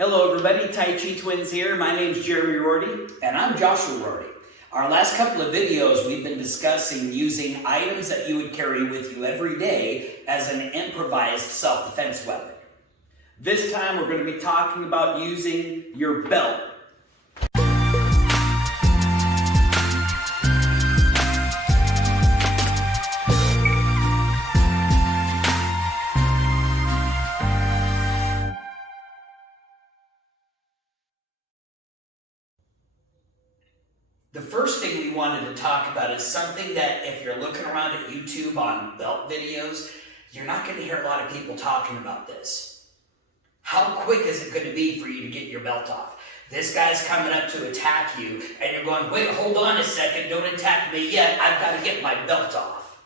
Hello everybody, Tai Chi Twins here. My name's Jeremy Rorty. And I'm Joshua Rorty. Our last couple of videos we've been discussing using items that you would carry with you every day as an improvised self-defense weapon. This time we're going to be talking about using your belt. The first thing we wanted to talk about is something that if you're looking around at YouTube on belt videos, you're not going to hear a lot of people talking about this. How quick is it going to be for you to get your belt off? This guy's coming up to attack you and you're going, wait, hold on a second, don't attack me yet, I've got to get my belt off.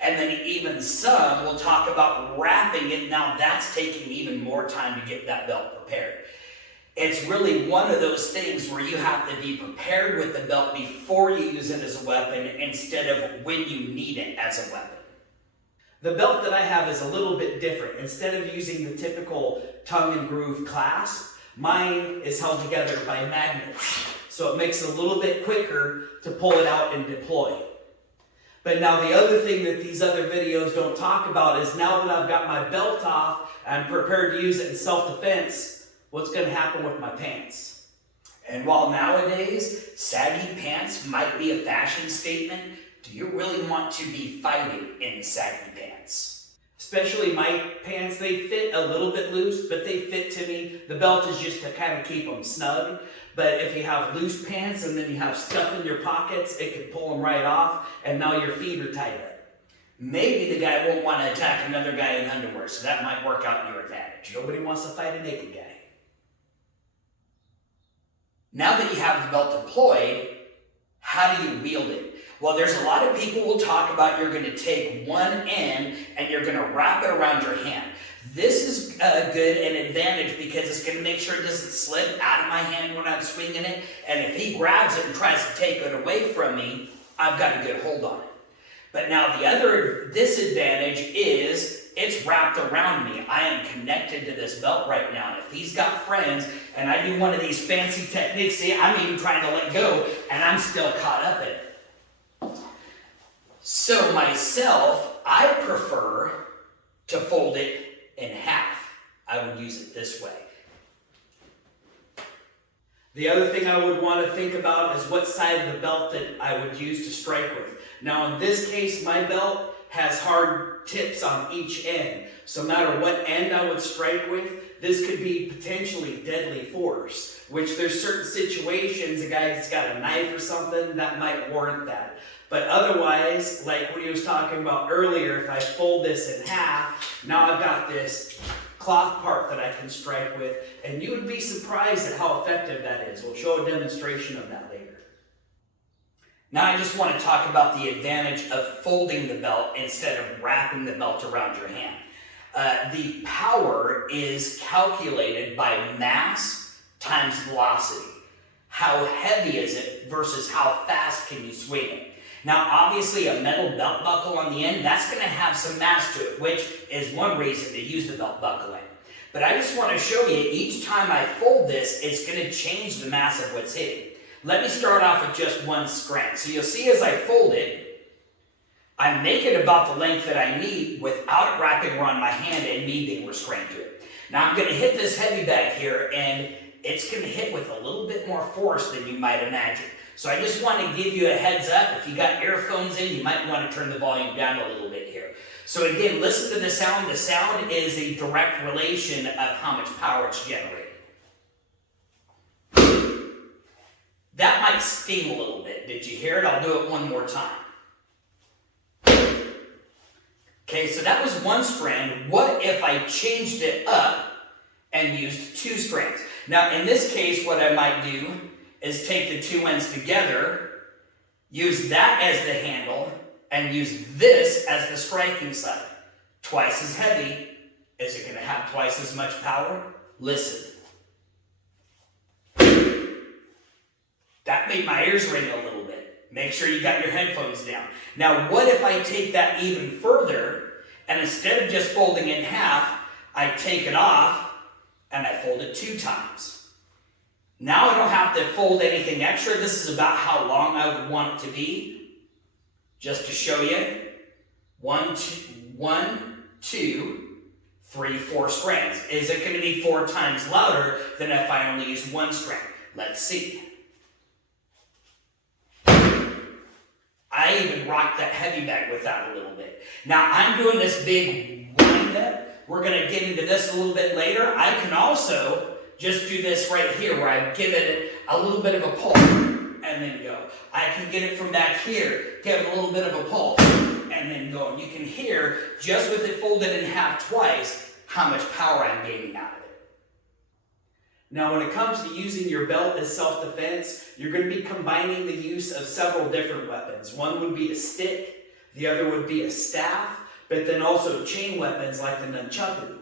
And then even some will talk about wrapping it. Now that's taking even more time to get that belt prepared. It's really one of those things where you have to be prepared with the belt before you use it as a weapon instead of when you need it as a weapon. The belt that I have is a little bit different. Instead of using the typical tongue and groove clasp, mine is held together by magnets. So it makes it a little bit quicker to pull it out and deploy. But now the other thing that these other videos don't talk about is now that I've got my belt off and I'm prepared to use it in self-defense, what's going to happen with my pants? And while nowadays saggy pants might be a fashion statement, do you really want to be fighting in saggy pants? Especially my pants, they fit a little bit loose, but they fit to me. The belt is just to kind of keep them snug. But if you have loose pants and then you have stuff in your pockets, it could pull them right off, and now your feet are tied up. Maybe the guy won't want to attack another guy in underwear, so that might work out in your advantage. Nobody wants to fight a naked guy. Now that you have the belt deployed, how do you wield it? Well, there's a lot of people will talk about you're going to take one end and you're going to wrap it around your hand. This is good and advantage because it's going to make sure it doesn't slip out of my hand when I'm swinging it. And if he grabs it and tries to take it away from me, I've got a good hold on it. But now the other disadvantage is it's wrapped around me. I am connected to this belt right now. And if he's got friends and I do one of these fancy techniques, see, I'm even trying to let go and I'm still caught up in it. So myself, I prefer to fold it in half. I would use it this way. The other thing I would want to think about is what side of the belt that I would use to strike with. Now in this case, my belt has hard tips on each end. So no matter what end I would strike with, this could be potentially deadly force, which there's certain situations, a guy's got a knife or something, that might warrant that. But otherwise, like what he was talking about earlier, if I fold this in half, now I've got this cloth part that I can strike with, and you would be surprised at how effective that is. We'll show a demonstration of that later. Now I just want to talk about the advantage of folding the belt instead of wrapping the belt around your hand. The power is calculated by mass times velocity. How heavy is it versus how fast can you swing it? Now obviously a metal belt buckle on the end, that's going to have some mass to it, which is one reason to use the belt buckle in. But I just want to show you each time I fold this, it's going to change the mass of what's hitting. Let me start off with just one strand. So you'll see as I fold it, I make it about the length that I need without it wrapping around my hand and me being restrained to it. Now I'm going to hit this heavy bag here and it's going to hit with a little bit more force than you might imagine. So I just want to give you a heads up. If you got earphones in, you might want to turn the volume down a little bit here. So again, listen to the sound. The sound is a direct relation of how much power it's generating. That might sting a little bit. Did you hear it? I'll do it one more time. Okay, so that was one strand. What if I changed it up and used two strands? Now, in this case, what I might do is take the two ends together, use that as the handle, and use this as the striking side. Twice as heavy. Is it going to have twice as much power? Listen. That made my ears ring a little bit. Make sure you got your headphones down. Now, what if I take that even further, and instead of just folding in half, I take it off, and I fold it 2 times. Now I don't have to fold anything extra. This is about how long I would want it to be. Just to show you, 1, 2, 3, 4 strands. Is it going to be 4 times louder than if I only use 1 strand? Let's see. I even rocked that heavy bag with that a little bit. Now I'm doing this big wind up. We're going to get into this a little bit later. I can also just do this right here where I give it a little bit of a pull and then go. I can get it from back here, give it a little bit of a pull and then go. You can hear, just with it folded in half twice, how much power I'm gaining out of it. Now, when it comes to using your belt as self-defense, you're going to be combining the use of several different weapons. One would be a stick, the other would be a staff, but then also chain weapons like the nunchaku.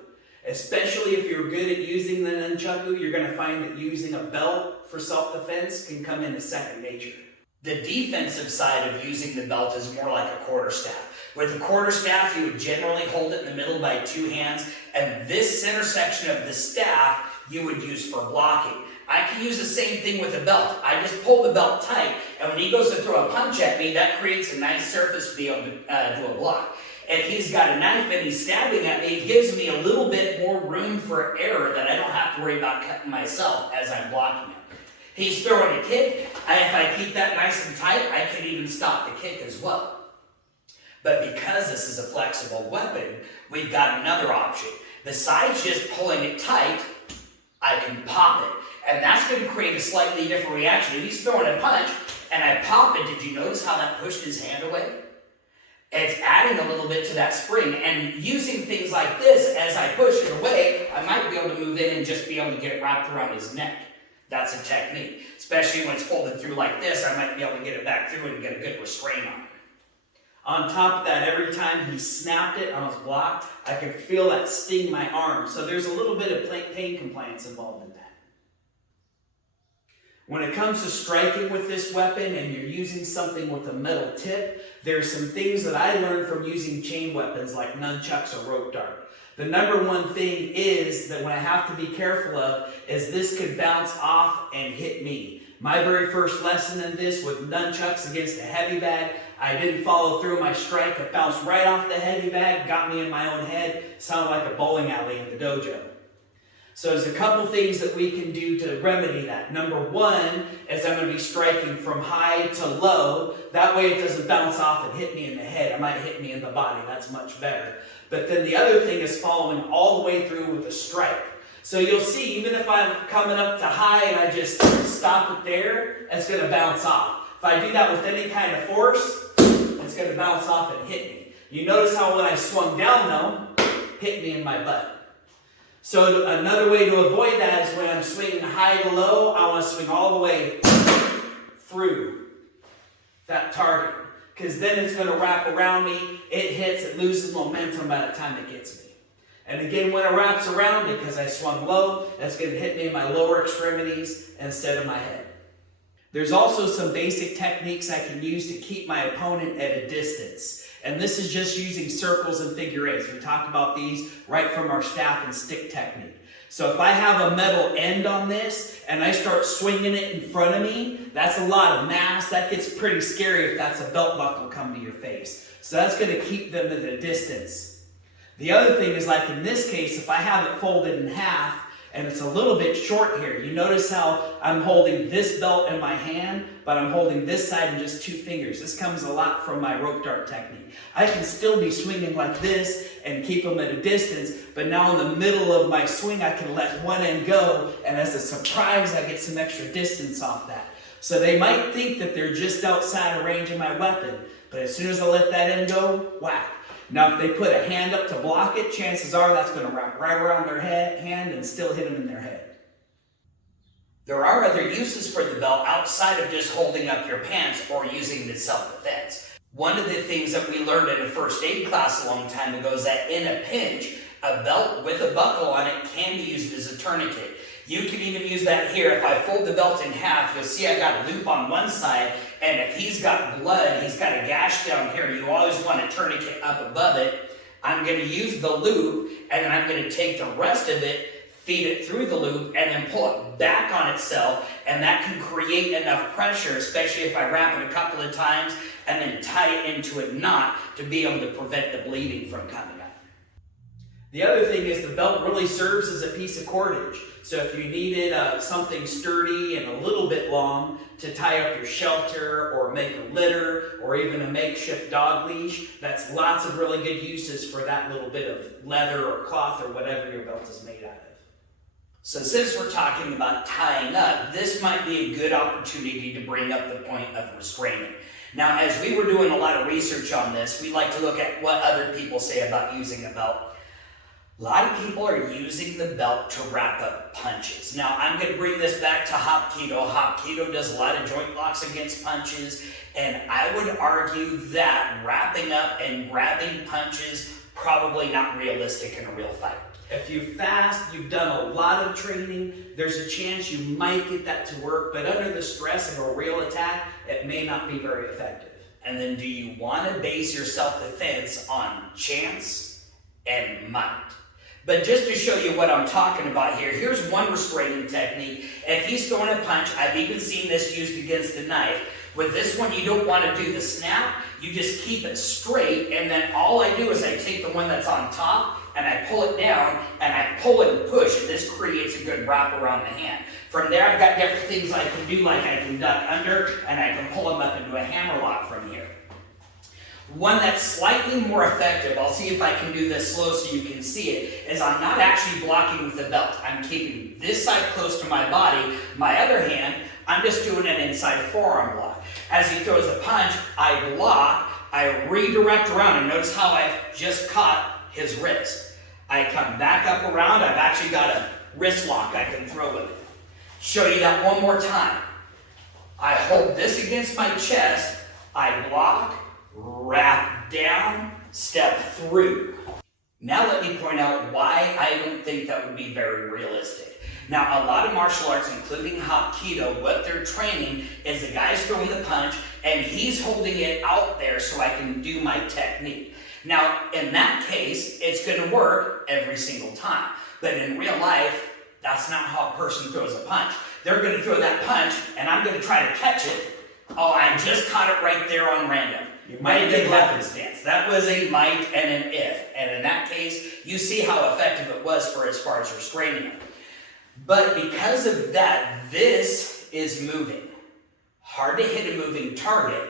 Especially if you're good at using the nunchaku, you're going to find that using a belt for self-defense can come into second nature. The defensive side of using the belt is more like a quarterstaff. With a quarterstaff, you would generally hold it in the middle by 2 hands, and this center section of the staff you would use for blocking. I can use the same thing with a belt. I just pull the belt tight, and when he goes to throw a punch at me, that creates a nice surface to be able to do a block. If he's got a knife and he's stabbing at me, it gives me a little bit more room for error that I don't have to worry about cutting myself as I'm blocking him. He's throwing a kick. If I keep that nice and tight, I can even stop the kick as well. But because this is a flexible weapon, we've got another option. Besides just pulling it tight, I can pop it. And that's going to create a slightly different reaction. If he's throwing a punch and I pop it, did you notice how that pushed his hand away? It's adding a little bit to that spring, and using things like this, as I push it away, I might be able to move in and just be able to get it wrapped around his neck. That's a technique. Especially when it's folded through like this, I might be able to get it back through and get a good restraint on it. On top of that, every time he snapped it on his block, I could feel that sting my arm. So there's a little bit of pain compliance involved in that. When it comes to striking with this weapon and you're using something with a metal tip, there's some things that I learned from using chain weapons like nunchucks or rope dart. The number one thing is that what I have to be careful of is this could bounce off and hit me. My very first lesson in this with nunchucks against a heavy bag, I didn't follow through my strike. It bounced right off the heavy bag, got me in my own head, sounded like a bowling alley in the dojo. So there's a couple things that we can do to remedy that. Number one is I'm going to be striking from high to low. That way it doesn't bounce off and hit me in the head. It might hit me in the body. That's much better. But then the other thing is following all the way through with a strike. So you'll see, even if I'm coming up to high and I just stop it there, it's going to bounce off. If I do that with any kind of force, it's going to bounce off and hit me. You notice how when I swung down though, hit me in my butt. So another way to avoid that is when I'm swinging high to low, I want to swing all the way through that target. Because then it's going to wrap around me, it hits, it loses momentum by the time it gets me. And again, when it wraps around, because I swung low, that's going to hit me in my lower extremities instead of my head. There's also some basic techniques I can use to keep my opponent at a distance. And this is just using circles and figure eights. We talk about these right from our staff and stick technique. So if I have a metal end on this and I start swinging it in front of me, that's a lot of mass. That gets pretty scary if that's a belt buckle come to your face. So that's going to keep them at a distance. The other thing is, like in this case, if I have it folded in half and it's a little bit short here, you notice how I'm holding this belt in my hand, but I'm holding this side in just 2 fingers. This comes a lot from my rope dart technique. I can still be swinging like this and keep them at a distance, but now in the middle of my swing, I can let one end go, and as a surprise, I get some extra distance off that. So they might think that they're just outside of range of my weapon, but as soon as I let that end go, whack. Now, if they put a hand up to block it, chances are that's going to wrap right around their hand and still hit them in their head. There are other uses for the belt outside of just holding up your pants or using it as self-defense. One of the things that we learned in a first aid class a long time ago is that in a pinch, a belt with a buckle on it can be used as a tourniquet. You can even use that here. If I fold the belt in half, you'll see I got a loop on one side, and if he's got blood, he's got a gash down here, you always want a tourniquet up above it. I'm going to use the loop, and then I'm going to take the rest of it, feed it through the loop, and then pull it back on itself, and that can create enough pressure, especially if I wrap it a couple of times and then tie it into a knot to be able to prevent the bleeding from coming up. The other thing is the belt really serves as a piece of cordage. So if you needed something sturdy and a little bit long to tie up your shelter or make a litter or even a makeshift dog leash, that's lots of really good uses for that little bit of leather or cloth or whatever your belt is made out of. So since we're talking about tying up, this might be a good opportunity to bring up the point of restraining. Now, as we were doing a lot of research on this, we like to look at what other people say about using a belt. A lot of people are using the belt to wrap up punches. Now, I'm going to bring this back to Hapkido. Hapkido does a lot of joint locks against punches, and I would argue that wrapping up and grabbing punches probably not realistic in a real fight. If you fast, you've done a lot of training, there's a chance you might get that to work, but under the stress of a real attack, it may not be very effective. And then do you want to base your self-defense on chance and might? But just to show you what I'm talking about here, here's one restraining technique. If he's throwing a punch, I've even seen this used against the knife. With this one, you don't want to do the snap. You just keep it straight, and then all I do is I take the one that's on top, and I pull it down, and I pull it and push, and this creates a good wrap around the hand. From there, I've got different things I can do, like I can duck under, and I can pull them up into a hammer lock from here. One that's slightly more effective, I'll see if I can do this slow so you can see it, is I'm not actually blocking with the belt. I'm keeping this side close to my body. My other hand, I'm just doing an inside forearm block. As he throws a punch, I block, I redirect around, and notice how I've just caught his wrist. I come back up around, I've actually got a wrist lock I can throw with it. Show you that one more time. I hold this against my chest, I block, wrap down, step through. Now let me point out why I don't think that would be very realistic. Now, a lot of martial arts, including Hapkido, what they're training is the guy's throwing the punch and he's holding it out there so I can do my technique. Now, in that case, it's going to work every single time. But in real life, that's not how a person throws a punch. They're going to throw that punch and I'm going to try to catch it. Oh, I just caught it right there on random. Might be happenstance. That was a might and an if. And in that case, you see how effective it was for as far as restraining it. But because of that, this is moving. Hard to hit a moving target.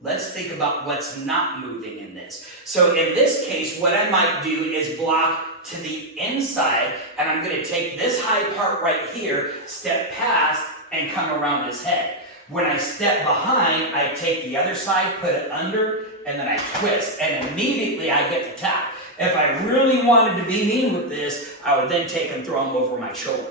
Let's think about what's not moving in this. So in this case, what I might do is block to the inside, and I'm going to take this high part right here, step past, and come around his head. When I step behind, I take the other side, put it under, and then I twist, and immediately I get the tap. If I really wanted to be mean with this, I would then take and throw him over my shoulder.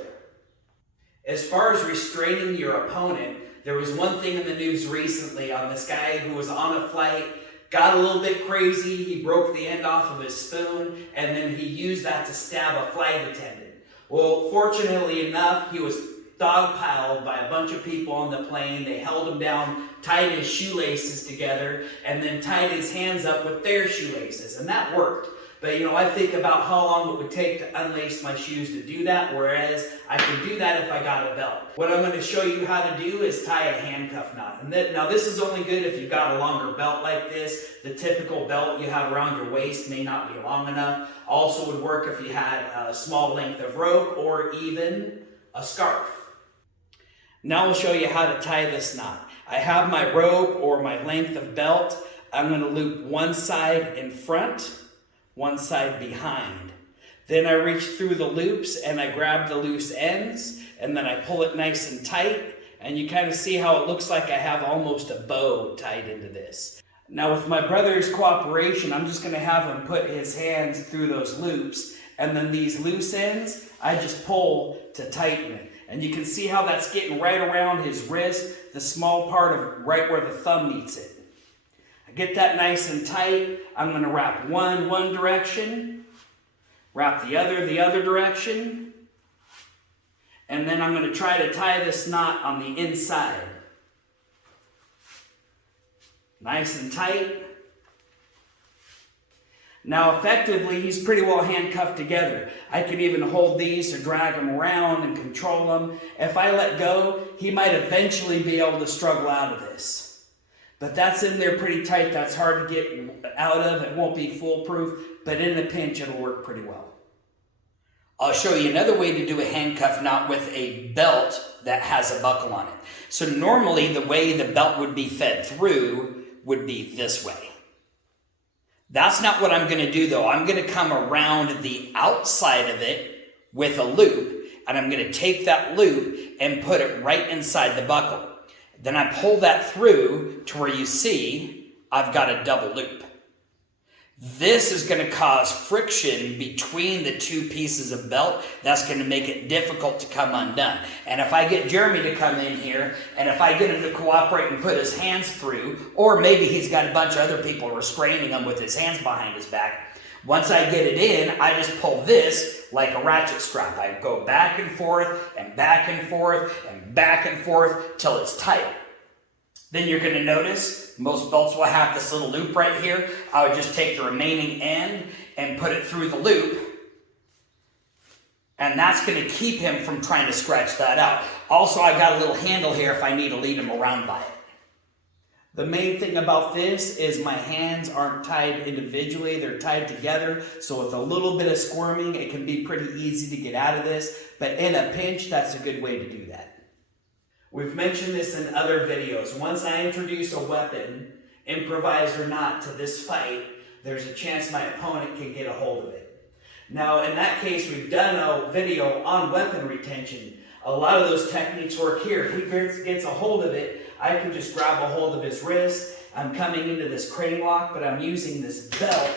As far as restraining your opponent, there was one thing in the news recently on this guy who was on a flight, got a little bit crazy, he broke the end off of his spoon, and then he used that to stab a flight attendant. Well, fortunately enough, he was dogpiled by a bunch of people on the plane. They held him down, tied his shoelaces together, and then tied his hands up with their shoelaces, and that worked. But I think about how long it would take to unlace my shoes to do that, whereas I could do that if I got a belt. What I'm going to show you how to do is tie a handcuff knot. And now this is only good if you've got a longer belt like this. The typical belt you have around your waist may not be long enough. Also would work if you had a small length of rope or even a scarf. Now I'll show you how to tie this knot. I have my rope or my length of belt. I'm going to loop one side in front, one side behind. Then I reach through the loops and I grab the loose ends and then I pull it nice and tight, and you kind of see how it looks like I have almost a bow tied into this. Now with my brother's cooperation, I'm just going to have him put his hands through those loops, and then these loose ends, I just pull to tighten it. And you can see how that's getting right around his wrist, the small part of right where the thumb meets it. I get that nice and tight. I'm going to wrap one direction, wrap the other direction, and then I'm going to try to tie this knot on the inside. Nice and tight. Now effectively, he's pretty well handcuffed together. I can even hold these to drag him around and control him. If I let go, he might eventually be able to struggle out of this. But that's in there pretty tight. That's hard to get out of. It won't be foolproof, but in a pinch, it'll work pretty well. I'll show you another way to do a handcuff knot with a belt that has a buckle on it. So normally the way the belt would be fed through would be this way. That's not what I'm going to do though. I'm going to come around the outside of it with a loop, and I'm going to take that loop and put it right inside the buckle. Then I pull that through to where you see I've got a double loop. This is going to cause friction between the two pieces of belt. That's going to make it difficult to come undone. And if I get Jeremy to come in here, and if I get him to cooperate and put his hands through, or maybe he's got a bunch of other people restraining him with his hands behind his back, once I get it in, I just pull this like a ratchet strap. I go back and forth, and back and forth, and back and forth, till it's tight. Then you're going to notice most belts will have this little loop right here. I would just take the remaining end and put it through the loop. And that's going to keep him from trying to scratch that out. Also, I got a little handle here if I need to lead him around by it. The main thing about this is my hands aren't tied individually. They're tied together. So with a little bit of squirming, it can be pretty easy to get out of this. But in a pinch, that's a good way to do that. We've mentioned this in other videos. Once I introduce a weapon, improvised or not, to this fight, there's a chance my opponent can get a hold of it. Now, in that case, we've done a video on weapon retention. A lot of those techniques work here. If he gets a hold of it, I can just grab a hold of his wrist. I'm coming into this crane lock, but I'm using this belt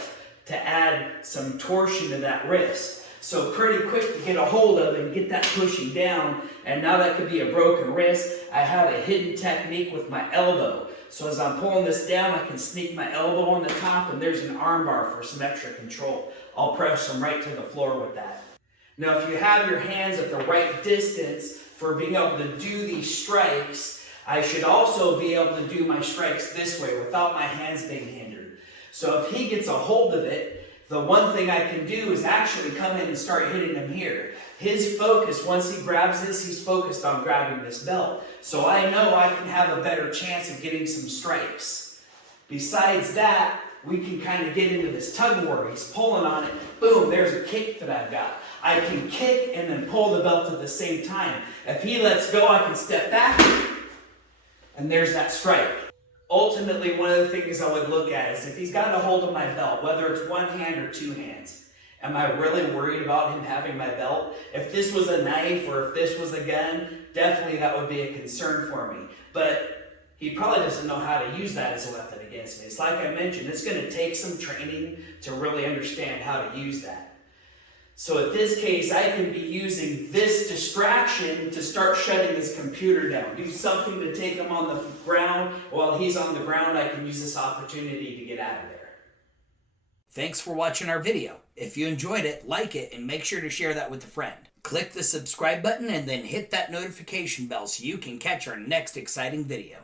to add some torsion to that wrist. So pretty quick to get a hold of and get that pushing down. And now that could be a broken wrist. I have a hidden technique with my elbow. So as I'm pulling this down, I can sneak my elbow on the top, and there's an arm bar for some extra control. I'll press them right to the floor with that. Now if you have your hands at the right distance for being able to do these strikes, I should also be able to do my strikes this way without my hands being hindered. So if he gets a hold of it, the one thing I can do is actually come in and start hitting him here. His focus, once he grabs this, he's focused on grabbing this belt. So I know I can have a better chance of getting some strikes. Besides that, we can kind of get into this tug war. He's pulling on it. Boom, there's a kick that I've got. I can kick and then pull the belt at the same time. If he lets go, I can step back, and there's that strike. Ultimately, one of the things I would look at is if he's got a hold of my belt, whether it's one hand or two hands, am I really worried about him having my belt? If this was a knife or if this was a gun, definitely that would be a concern for me. But he probably doesn't know how to use that as a weapon against me. It's like I mentioned, it's going to take some training to really understand how to use that. So in this case, I can be using this distraction to start shutting his computer down. Do something to take him on the ground. While he's on the ground, I can use this opportunity to get out of there. Thanks for watching our video. If you enjoyed it, like it, and make sure to share that with a friend. Click the subscribe button and then hit that notification bell so you can catch our next exciting video.